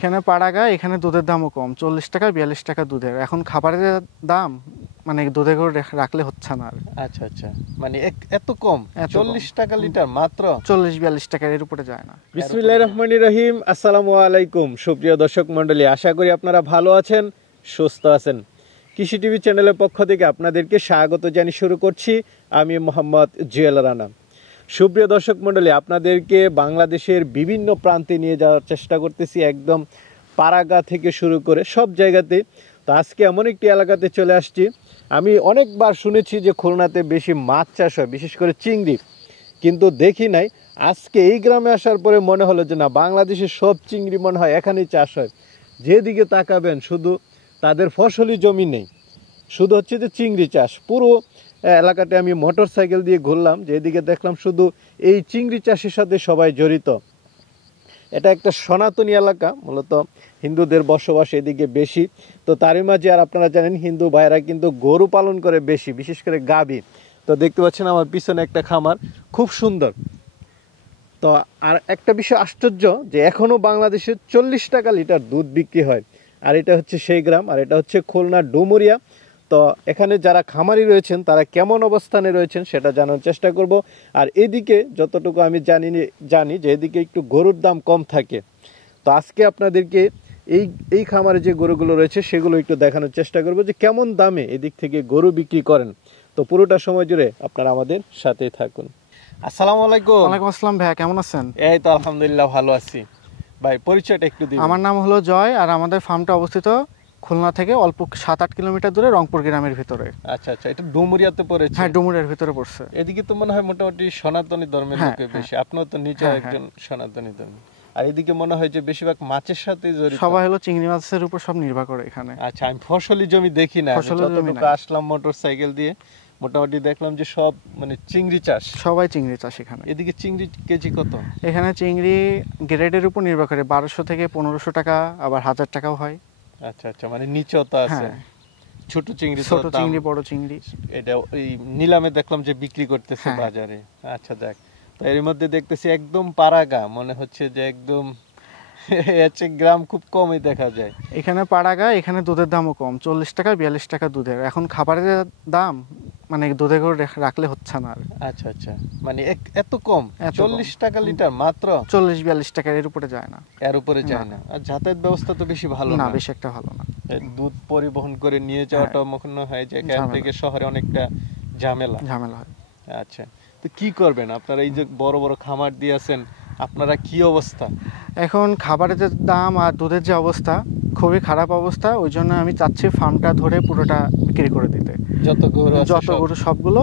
এখানে পাড়াগা, এখানে দুধের দামও কম, 40 টাকা 42 টাকা দুধের। এখন খাবারের দাম মানে দুধে করে রাখলে হচ্ছে না আর। আচ্ছা আচ্ছা, মানে এত কম, 40 টাকা লিটার মাত্র? 40-42 টাকার এর উপরে যায় না। বিসমিল্লাহির রহমানির রহিম। আসসালামু আলাইকুম সুপ্রিয় দর্শক মণ্ডলী, আশা করি আপনারা ভালো আছেন, সুস্থ আছেন। কৃষি টিভি চ্যানেলের পক্ষ থেকে আপনাদেরকে স্বাগত জানিয়ে শুরু করছি আমি মোহাম্মদ জুয়েল রানা। সুপ্রিয় দর্শক মণ্ডলী, আপনাদেরকে বাংলাদেশের বিভিন্ন প্রান্তে নিয়ে যাওয়ার চেষ্টা করতেছি, একদম পাড়াগা থেকে শুরু করে সব জায়গাতে। তো আজকে এমন একটি এলাকাতে চলে আসছি, আমি অনেকবার শুনেছি যে খুলনাতে বেশি মাছ চাষ হয়, বিশেষ করে চিংড়ি, কিন্তু দেখি নাই। আজকে এই গ্রামে আসার পরে মনে হলো যে না, বাংলাদেশের সব চিংড়ি মনে হয় এখানেই চাষ হয়। যেদিকে তাকাবেন শুধু তাদের ফসলি জমি নেই, শুধু হচ্ছে যে চিংড়ি চাষ। পুরো এলাকাতে আমি মোটর সাইকেল দিয়ে ঘুরলাম, যেদিকে দেখলাম শুধু এই চিংড়ি চাষের সাথে সবাই জড়িত। এটা একটা সনাতনী এলাকা, মূলত হিন্দুদের বসবাস এদিকে বেশি। তো তারই মাঝে আর আপনারা জানেন হিন্দু ভাইরা কিন্তু গরু পালন করে বেশি, বিশেষ করে গাভী। তো দেখতে পাচ্ছেন আমার পিছনে একটা খামার, খুব সুন্দর। তো আর একটা বিষয় আশ্চর্য যে এখনও বাংলাদেশে 40 টাকা লিটার দুধ বিক্রি হয়। আর এটা হচ্ছে সেই গ্রাম, আর এটা হচ্ছে খুলনা ডুমুরিয়া। তো এখানে যারা খামারি রয়েছেন তারা কেমন অবস্থানে রয়েছেন সেটা জানার চেষ্টা করব। আর এদিকে যতটুকু আমি জানি যে এদিকে একটু গরুর দাম কম থাকে। তো আজকে আপনাদেরকে এই খামারে যে গরুগুলো রয়েছে সেগুলো একটু দেখানোর চেষ্টা করব যে কেমন দামে এদিক থেকে গরু বিক্রি করেন। তো পুরোটা সময় জুড়ে আপনারা আমাদের সাথেই থাকুন। আসসালামু আলাইকুম। ওয়ালাইকুম আসসালাম ভাইয়া, কেমন আছেন? এই তো আলহামদুলিল্লাহ ভালো আছি। ভাই পরিচয়টা একটু দিন। আমার নাম হলো জয়, আর আমাদের ফার্মটা অবস্থিত খুলনা থেকে অল্প 7-8 কিলোমিটার দূরে রংপুর গ্রামের ভিতরে। আচ্ছা আচ্ছা, এটা ডুমুরিয়াতে পড়েছে? হ্যাঁ, ডুমুরিয়ার ভিতরে পড়ছে। এদিকে তো মনে হয় মোটামুটি সনাতনী ধর্মের লোক বেশি, আপনিও তো নিচে একজন সনাতনী ধর্ম। আর এদিকে মনে হয় যে বেশিরভাগ মাছের সাথে জড়িত, সবাই হলো চিংড়ি মাছের উপর সব নির্ভর করে এখানে। আচ্ছা, আমি ফসলি জমি দেখি না, যতটুকু আসলাম মোটর সাইকেল দিয়ে মোটামুটি দেখলাম যে সব মানে চিংড়ি চাষ, সবাই চিংড়ি চাষ এখানে। এদিকে চিংড়ি কেজি কত? এখানে চিংড়ি গ্রেডের উপর নির্ভর করে, 1200 থেকে 1500 টাকা, আবার 1000 টাকাও হয়। আচ্ছা আচ্ছা, মানে নিচেও তো আছে, ছোট চিংড়ি, ছোট চিংড়ি, বড় চিংড়ি। এটা এই নিলামে দেখলাম যে বিক্রি করতেছে বাজারে। আচ্ছা দেখ, তো এর মধ্যে দেখতেছি একদম পাড়াগা, মনে হচ্ছে যে একদম গ্রাম খুব কমই দেখা যায়। এখানে পাড়াগা, এখানে দুধের দামও কম, 40 টাকা 42 টাকা দুধের। এখন খাবারের দাম মানে দুধে করে রাখলে হচ্ছে না আর। আচ্ছা আচ্ছা, মানে এত কম, 40 টাকা লিটার মাত্র? 40-42 টাকার এর উপরে যায় না, এর উপরে যায় না। আর যাতায়াত ব্যবস্থা তো বেশি ভালো না, বেশি একটা ভালো না। দুধ পরিবহন করে নিয়ে যাওয়াটা মনে হয় যে এখান থেকে শহরে অনেকটা ঝামেলা হয়। আচ্ছা, তো কি করবেন আপনারা? এই যে বড় বড় খামার দিয়েছেন, আপনারা কি অবস্থা এখন? খাবারের যে দাম আর দুধের যে অবস্থা, খুবই খারাপ অবস্থা। ওই জন্য আমি চাচ্ছি ফার্মটা ধরে পুরোটা বিক্রি করে দিতে, যত গরু সবগুলো।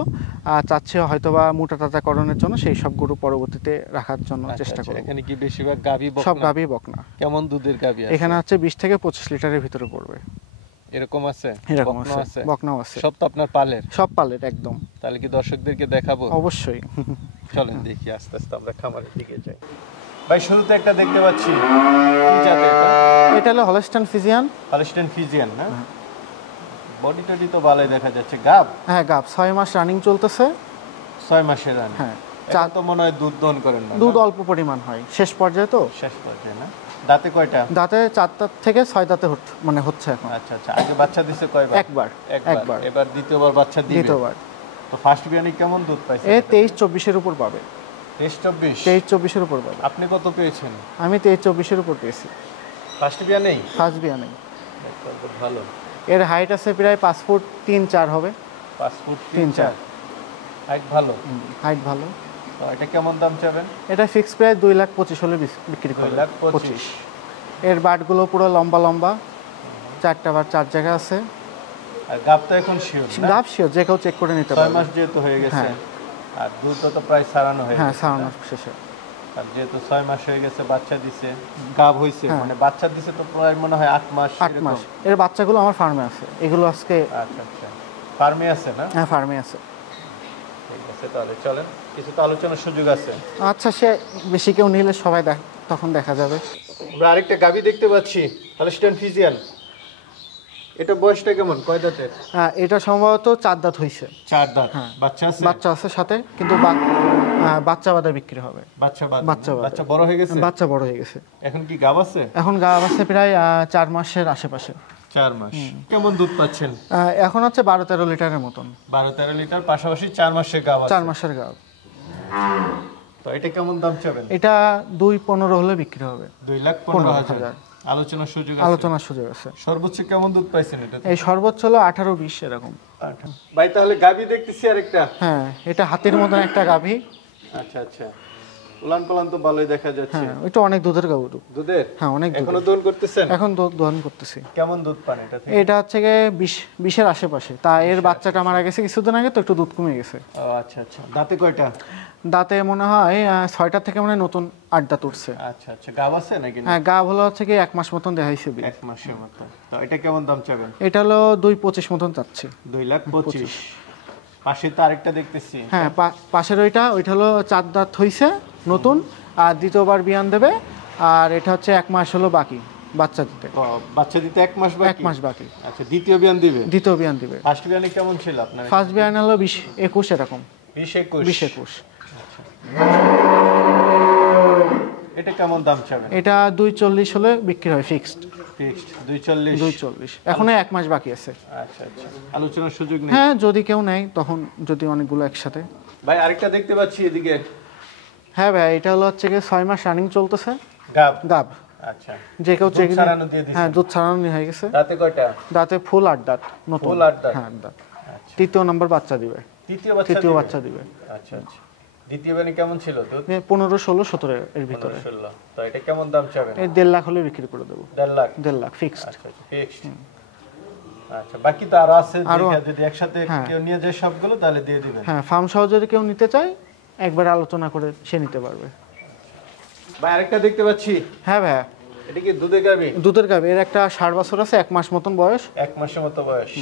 আর চাচ্ছি হয়তোবা মোটা তাজাকরণের জন্য সেই সব গরু পরবর্তীতে রাখার জন্য চেষ্টা করব। এখানে কি বেশিরভাগ গাভী বকনা? সব গাভী বকনা। কেমন দুধের গাভী আছে এখানে? হচ্ছে 20 থেকে 25 লিটারের ভিতরে পড়বে। এরকম আছে? এরকম আছে, বকনাও আছে। সব তো আপনার পালের? সব পালের একদম। তাহলে কি দর্শকদেরকে দেখাবো? অবশ্যই। চলেন দেখি, আস্তে আস্তে আমরা খামারের দিকে যাই। ভাই শুরুতে একটা দেখতে পাচ্ছি, কি জাত এটা? এটা হলো হলস্টাইন ফ্রিজিয়ান। হলস্টাইন ফ্রিজিয়ান না? বডি টডি তো ভালোই দেখা যাচ্ছে। গাব? হ্যাঁ, গাব 6 মাস রানিং চলতেছে। 6 মাসের রানিং? হ্যাঁ। চার তো মনে হয় দুধ দহন করেন না? দুধ অল্প পরিমাণ হয়, শেষ পর্যায়ে। তো শেষ পর্যায়ে না? দাঁতে কয়টা? দাঁতে 4 দাঁত থেকে 6 দাঁতে মানে হচ্ছে এখন। আচ্ছা আচ্ছা, আগে বাচ্চা দিছে কয়বার? একবার। এবার দ্বিতীয়বার বাচ্চা দিবে? দ্বিতীয়বার। তো ফার্স্ট বিয়ানে কেমন দুধ পাইছে? 23-24 এর উপর পাবে। 23-24 এর উপর পাবে। আপনি কত পেয়েছেন? আমি 23-24 এর উপর পেয়েছি। ফার্স্ট বিয়ানেই? ফার্স্ট বিয়ানেই। খুব ভালো। এর হাইট আছে প্রায় 5 ফুট 3-4 হবে। 5 ফুট 3-4 হাইট ভালো? হাইট ভালো। তো এটা কেমন দাম চাবেন? এটা ফিক্স প্রাইস 2,25,000 হলে বিক্রি করব। 2,25,000। এর বাটগুলো পুরো লম্বা লম্বা, 4টা বার 4 জায়গা আছে। আর গাব তো এখন শিওর না? গাব শিওর, যে কেউ চেক করে নিতে পারবে। 6 মাস যেহেতু হয়ে গেছে, আর দুধ তো প্রায় সারানো হয়ে গেছে। হ্যাঁ, সারানো শেষে। আর যেহেতু 6 মাস হয়ে গেছে, বাচ্চা দিছে, গাব হইছে, মানে বাচ্চা দিছে তো প্রায় মনে হয় 8 মাস। 8 মাস। এর বাচ্চাগুলো আমার ফার্মে আছে, এগুলো আজকে। আচ্ছা আচ্ছা, ফার্মে আছে না? হ্যাঁ, ফার্মে আছে। ঠিক আছে, তাহলে চলেন, কিছু তো আলোচনার সুযোগ আছে। আচ্ছা, সে বেশি কেউ নিলে সবাই তখন দেখা যাবে। আমরা আরেকটা গাভী দেখতে পাচ্ছি, হলস্টাইন ফ্রিজিয়ান। এটা বয়সটা কেমন, কয় দাঁতের? এটা সম্ভবত 4 দাঁত হইছে। 4 দাঁত। হ্যাঁ। বাচ্চা আছে? বাচ্চা আছে সাথে, কিন্তু বাচ্চা বাদে বিক্রি হবে। বাচ্চা বাচ্চা বড় হয়ে গেছে? বাচ্চা বড় হয়ে গেছে। এখন কি গাব আছে? এখন গাব আছে প্রায় 4 মাসের আশেপাশে। 4 মাস। কেমন দুধ পাচ্ছেন? এখন হচ্ছে 12-13 লিটারের মতন। 12-13 লিটার, পাশাপাশি 4 মাসের গাব আছে। 4 মাসের গাব। তো এটা কেমন দাম চাবেন? এটা 2.15 হলে বিক্রি হবে। 2,15,000। আলোচনার সুযোগ আছে? আলোচনার সুযোগ আছে। সর্বোচ্চ কেমন দুধ পাইছেন এটা? এই সর্বোচ্চ হলো 18-20 এরকম। ভাই তাহলে গাবি দেখতেছি আরেকটা। হ্যাঁ, এটা হাতির মতন একটা গাভী। আচ্ছা আচ্ছা, উলান পালান তো ভালোই দেখা যাচ্ছে। হ্যাঁ, এটা অনেক দুধের গরু। দুধের? হ্যাঁ, অনেক দুধ। এখনো দহন করতেছেন? এখন দহন করতেছি। কেমন দুধ পান এটা থেকে? এটা হচ্ছে গিয়ে 20-এর আশেপাশে। তা এর বাচ্চাটা মারা গেছে কিছুদিন আগে, তো একটু দুধ কমে গেছে। ও আচ্ছা আচ্ছা। দাঁতে কয়টা? দাঁতে মনে হয় 6টা থেকে মানে নতুন 8 দাঁত উঠছে। আচ্ছা আচ্ছা। গাব আছে নাকি? হ্যাঁ, গাব হলো হচ্ছে কি 1 মাস মতন দেখাইছে। 1 মাসের মতো। তো এটা কেমন দাম চাবেন? এটা হলো 2.25 মতন চাচ্ছি। 2,25,000। পাশে তো আরেকটা দেখতেছি। হ্যাঁ, পাশের ওইটা হলো 4 দাঁত হইছে নতুন, আর দ্বিতীয়বার বিয়ান দেবে। আর এটা হচ্ছে 1 মাস হলো বাকি বাচ্চা দিতে। বাচ্চা দিতে 1 মাস বাকি? 1 মাস বাকি। আচ্ছা, দ্বিতীয় বিয়ান দিবে? দ্বিতীয় বিয়ান দিবে। ফার্স্ট বিয়ানে কেমন ছিল আপনার? ফার্স্ট বিয়ান হলো 20-21 এরকম। 20-21। এটা কেমন দাম চাবেন? এটা 2.40 হলে বিক্রি হয় ফিক্সড। ফিক্সড 2.40। এখনো 1 মাস বাকি আছে। আচ্ছা আচ্ছা। আলোচনার সুযোগ নেই? হ্যাঁ, যদি কেউ নেয় তখন, যদি অনেকগুলো একসাথে। ভাই আরেকটা দেখতে পাচ্ছি এদিকে। হ্যাঁ ভাই, এটা হলো হচ্ছে কি 6 মাস রানিং চলতেছে। গাব? আচ্ছা। যে কেউ চেক ছাড়ানো দিয়ে দিছেন? হ্যাঁ, দুধ ছাড়ানো হয়ে গেছে। দাঁতে কয়টা? দাঁতে ফুল 8 দাঁত নতুন। ফুল 8 দাঁত? হ্যাঁ, 8 দাঁত। আচ্ছা। তৃতীয় নম্বর বাচ্চা দিবে। তৃতীয় বাচ্চা দিবে। আচ্ছা আচ্ছা। দ্বিতীয় বিয়ানে কেমন ছিল দুধ? 15, 16, 17 এর ভিতরে। 15-16। তো এটা কেমন দাম চাবেন? এই 1.5 লাখ হলে বিক্রি করে দেবো। 1.5 লাখ ফিক্সড। আচ্ছা আচ্ছা, ফিক্সড। আচ্ছা, বাকি তো আরো আছে, যদি একসাথে কেউ নিয়ে যায় সবগুলো তাহলে দিয়ে দিবেন। হ্যাঁ, ফার্ম সহ যদি কেউ নিতে চায় একবার আলোচনা করে সে নিতে পারবে। ভাই আরেকটা দেখতে পাচ্ছি। হ্যাঁ ভাই, এটা কি দুধের গাভী? দুধের গাভী। এর একটা 60 বছর আছে, 1 মাস মতন বয়স। 1 মাসের মতো বয়স।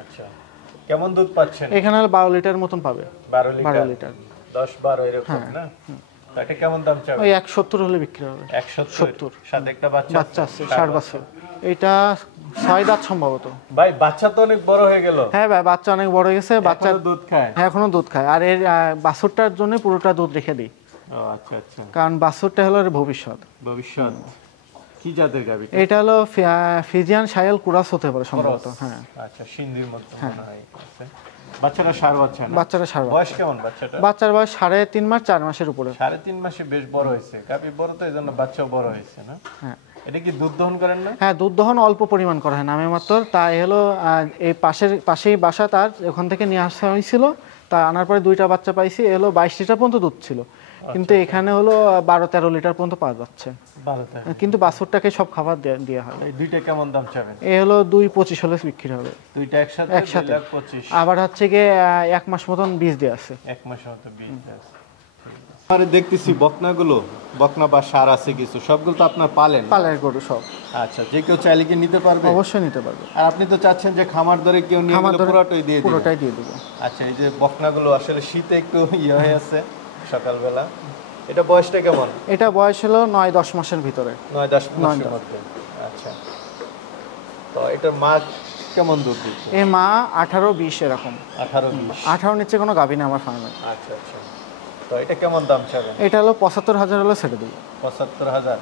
আচ্ছা, কেমন দুধ পাচ্ছেন? এখানে 12 লিটার মতন পাবে। 12 লিটার। 10-12 এরকম না? এটা কেমন দাম চাবেন? ওই 170 হলে বিক্রি হবে। 170। সাথে একটা বাচ্চা আছে 60 বছর। এটা 6 দাঁত সম্ভবত। ভাই বাচ্চা তো অনেক বড় হয়ে গেল। হ্যাঁ ভাই, বাচ্চা অনেক বড় হয়ে গেছে। বাচ্চা দুধ খায়? হ্যাঁ, এখনো দুধ খায়। আর এর বাছুরটার জন্য পুরোটা দুধ রেখে দিই। ও আচ্ছা আচ্ছা। কারণ বাছুরটা হলো এর ভবিষ্যৎ। কি জাতের গাভী? এটা হলো ফিজিয়ান শায়াল কুরাস হতে পারে সম্ভবত। হ্যাঁ। আচ্ছা, সিন্ধির মতো মনে হয়। বাচ্চাটা ষাঁড় বাচ্চা না? বাচ্চাটা ষাঁড়। বয়স কেমন বাচ্চাটা? বাচ্চার বয়স 3.5 মাস, 4 মাসের উপরে। 3.5 মাসে বেশ বড় হয়েছে। গাভী বড় তো, এই জন্য বাচ্চাও বড় হয়েছে না? হ্যাঁ। এটা কি দুধ দহন করেন না? হ্যাঁ, দুধ দহন অল্প পরিমাণ করা হয় নামে মাত্র। তাই হলো এই পাশেই বাসা তার, ওখান থেকে নিয়ে আসা হয়েছিল। তা আনার পরে 2টা বাচ্চা পাইছি। হলো 22 লিটার পর্যন্ত দুধ ছিল, কিন্তু এখানে হলো 12-13 লিটার পর্যন্ত পাওয়া যাচ্ছে। কিন্তু বাছুরটাকে সব খাবার দেওয়া হয়। এই দুইটা কেমন দাম চাবেন? এই হলো 2.25 হলে বিক্রি হবে। দুইটা একসাথে 2,25,000। আবার হচ্ছে গিয়ে 1 মাস মতন বীজ দেওয়া আছে। 1 মাসের মতো বীজ আছে। আরে দেখতেছি বকনা বা ষাঁড় আছে কিছু, সবগুলো তো আপনার পালের গরু সব। আচ্ছা, যে কেউ চাইলে কি নিতে পারবে? অবশ্যই নিতে পারবে। আর আপনি তো চাচ্ছেন যে খামার ধরে কেউ নিয়ে গেলে পুরোটাই দিয়ে দেব। আচ্ছা, এই যে বকনাগুলো আসলে শীতে একটু হয়ে আছে সকালবেলা। এটা বয়সটা কেমন? এটা বয়স হলো 9-10 মাসের ভিতরে। 9-10 মাসের মধ্যে। আচ্ছা, তো এটার মা কেমন দুধ দিচ্ছে? এই মা 18-20 এরকম। 18 নিচে কোনো গাভী না আমার ফার্মে। আচ্ছা আচ্ছা। তো এটা কেমন দাম চাবেন? এটা হলো 75,000 হলে ছেড়ে দেবো। 75,000।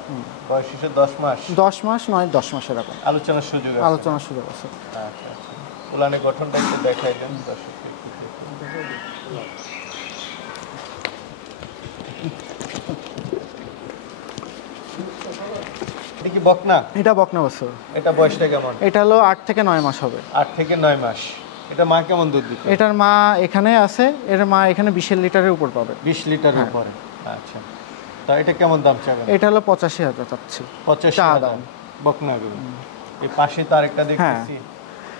বয়স হিসেবে 10 মাস? 10 মাস নয় 10 মাস এরকম। আলোচনার সুযোগ আছে? আলোচনার সুযোগ আছে। আচ্ছা আচ্ছা। উলানে গঠনটা একটু দেখাই দেন দর্শককে। এটা কি বকনা? এটা বকনা বাছুর। এটা বয়সটা কেমন? এটা হলো 8 থেকে 9 মাস হবে। 8 থেকে 9 মাস। এটা মা কেমন দুধ দিচ্ছে? এটার মা এখানে আছে। এর মা এখানে 20 লিটারের উপর পাবে। 20 লিটারের উপরে। আচ্ছা, তো এটা কেমন দাম চাবেন? এটা হলো 85,000 চাচ্ছি। 85,000 বকনা গরু। এই পাশে তো আরেকটা দেখতেছি,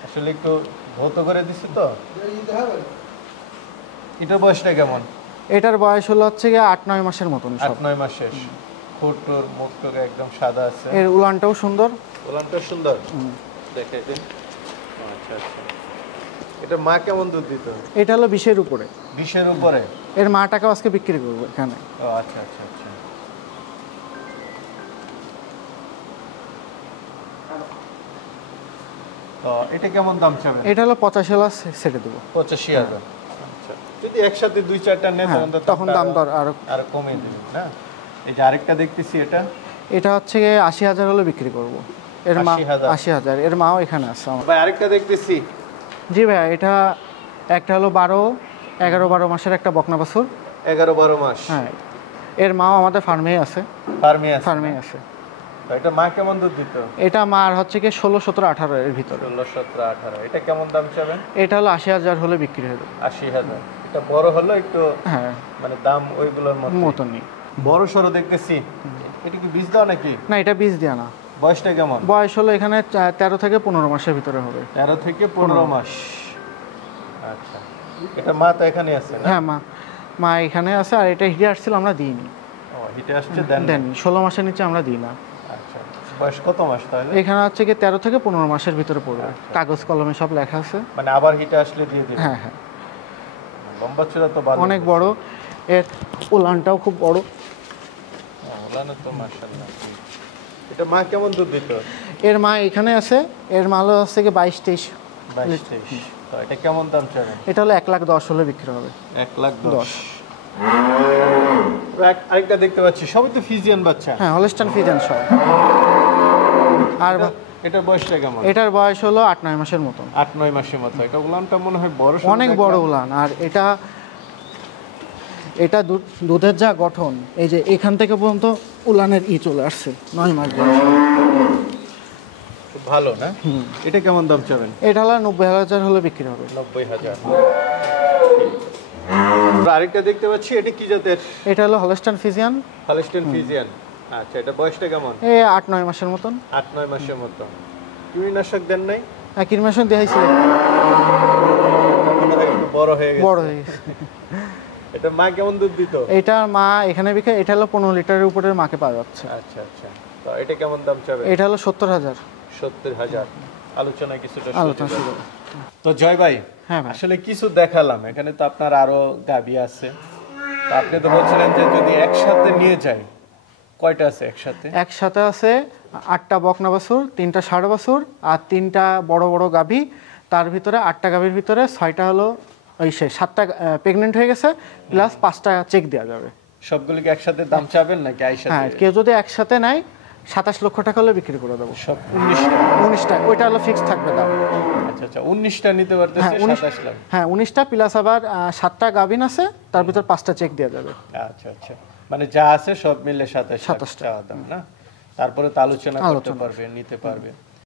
আসলে একটু ভৌত করে দিছি তো। এটার বয়সটা কেমন? এটার বয়স হলো হচ্ছে গিয়ে 8-9 মাসের মতন। 8-9 মাসের। ঠোঁট মুখ একদম সাদা আছে। এর উলানটাও সুন্দর। দেখাই দিন। আচ্ছা আচ্ছা। এটা মা কেমন দুধ দিত? এটা হলো 20-এর উপরে। 20-এর উপরে? এর মাটাকে আজকে বিক্রি করবো এখানে। ও আচ্ছা আচ্ছা আচ্ছা। তো এটা কেমন দাম চাবেন? এটা হলো 85 হলে ছেড়ে দেবো। 85,000। আচ্ছা, যদি একসাথে 2-4টা নেন তখন দাম দর আরো কমিয়ে দিবেন না? এই যে আরেকটা দেখতেছি এটা হচ্ছে 80,000 হলে বিক্রি করব। এর মা 80,000, এর মাও এখানে আছে আমার। ভাই আরেকটা দেখতেছি। জি ভাই, এটা একটা হলো 11-12 মাসের একটা বকনা বাছুর। 11-12 মাস। হ্যাঁ, এর মাও আমাদের ফার্মেই আছে। ফার্মেই আছে। তো এটা মা কেমন দুধ দিত? এটা মার হচ্ছে 16, 17, 18 এর ভিতরে। 16, 17, 18। এটা কেমন দাম চাবেন? এটা হলো 80,000 হলে বিক্রি হয়ে যাবে। 80,000। এটা বড় হলো একটু, হ্যাঁ মানে দাম ওইগুলোর মতনই। বড় সরো দেখতেছি। এটা কি বীজ দাও নাকি? না, এটা বীজ দেয়া না। বয়সটা কেমন? বয়স হলো এখানে 13 থেকে 15 মাসের ভিতরে হবে। 13 থেকে 15 মাস। আচ্ছা, এটা মা তো এখানে আছে না? হ্যাঁ, মা এখানে আছে। আর এটা হিটে আসছিল, আমরা দিইনি। ও, হিটে আসছে দেন? 16 মাসের নিচে আমরা দিই না। আচ্ছা, বয়স কত মাস তাহলে? এখানে হচ্ছে 13 থেকে 15 মাসের ভিতরে পড়বে। কাগজ কলমে সব লেখা আছে। মানে আবার হিটে আসলে দিয়ে দিবেন? হ্যাঁ হ্যাঁ। লম্বা চূড়া তো ভালো, অনেক বড়। এর উলানটাও খুব বড়। উলানও তো মাশাআল্লাহ। এটা মা কেমন দুধ দিত? এর মা এখানে আছে। এর মাল হচ্ছে 22-23। 22-23। তো এটা কেমন দাম চাবেন? এটা হলো 1,10,000 হলে বিক্রি হবে। 1,10,000। আরেকটা দেখতে পাচ্ছি, সবই তো ফিজিয়ান বাচ্চা। হ্যাঁ, হলস্টাইন ফ্রিজিয়ান সব। আর এটার বয়সটা কেমন? এটার বয়স হলো 8-9 মাসের মতো। 8-9 মাসের মতো। এটা উলানটা মনে হয় বড়, অনেক বড় উলান। আর এটা দুধের যা গঠন, এই যে এখান থেকে পর্যন্ত উলানের চলে আসছে 9 মাস বয়সে। খুব ভালো না? এটা কেমন দাম চাবেন? এটা হলো 90,000 হলে বিক্রি হবে। 90,000। আরেকটা দেখতে পাচ্ছি, এটা কি জাতের? এটা হলো হলস্টাইন ফ্রিজিয়ান। Holstein Friesian. আচ্ছা, এটা বয়সটা কেমন? এই 8-9 মাসের মতন। 8-9 মাসের মতো। কীটনাশক দেন নাই? হ্যাঁ, কীটনাশক দেখাইছিল। একটু বড় হয়ে গেছে। এটা মা কেমন দুধ দিত? এটা মা এখানে বিক্রি, এটা হলো 15 লিটারের উপরের মাকে পাওয়া যাচ্ছে। আচ্ছা আচ্ছা। তো এটা কেমন দাম চাবে? এটা হলো 70,000। 70,000। আলোচনা কিছুটা শুরু। তো জয় ভাই, হ্যাঁ ভাই, আসলে কিছু দেখালাম, এখানে তো আপনার আরো গাবি আছে। তো আপনি তো বলছিলেন যে যদি একসাথে নিয়ে যাই, কয়টা আছে একসাথে? একসাথে আছে 8টা বকনা বাছুর, 3টা ষাঁড় বাছুর আর 3টা বড় বড় গাভী। তার ভিতরে 8টা গাভীর ভিতরে 6টা হলো 7টা প্রেগনেন্ট হয়ে গেছে, প্লাস 5টা চেক দেওয়া যাবে। সবগুলোকে একসাথে দাম চাবেন নাকি আইসাথে? হ্যাঁ, কেউ যদি একসাথে নেয় 27 লক্ষ টাকা হলে বিক্রি করে দেবো। সব 19টা? 19টা, ওইটা হলো ফিক্সড থাকবে দাম। আচ্ছা আচ্ছা, 19টা নিতে পারতেছে 27 লাখ? হ্যাঁ, 19টা প্লাস আবার 7টা গাভিন আছে, তার ভিতর 5টা চেক দেওয়া যাবে। আচ্ছা আচ্ছা, মানে যা আছে সব মিলে 27 টাকা দাম না? তারপরে তো আলোচনা করতে পারবে, নিতে পারবে।